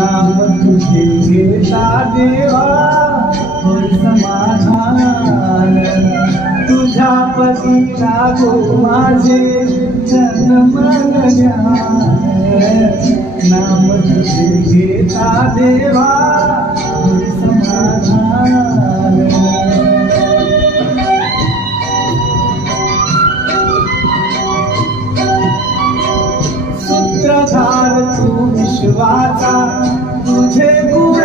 नाम तुझे घेता देवा होय समाधान तुझ्या पती लागो माझे जन्म नाम तुझे घेता देवा होय समाधान सूत्रधार तू विश्वाचा तुझे गुण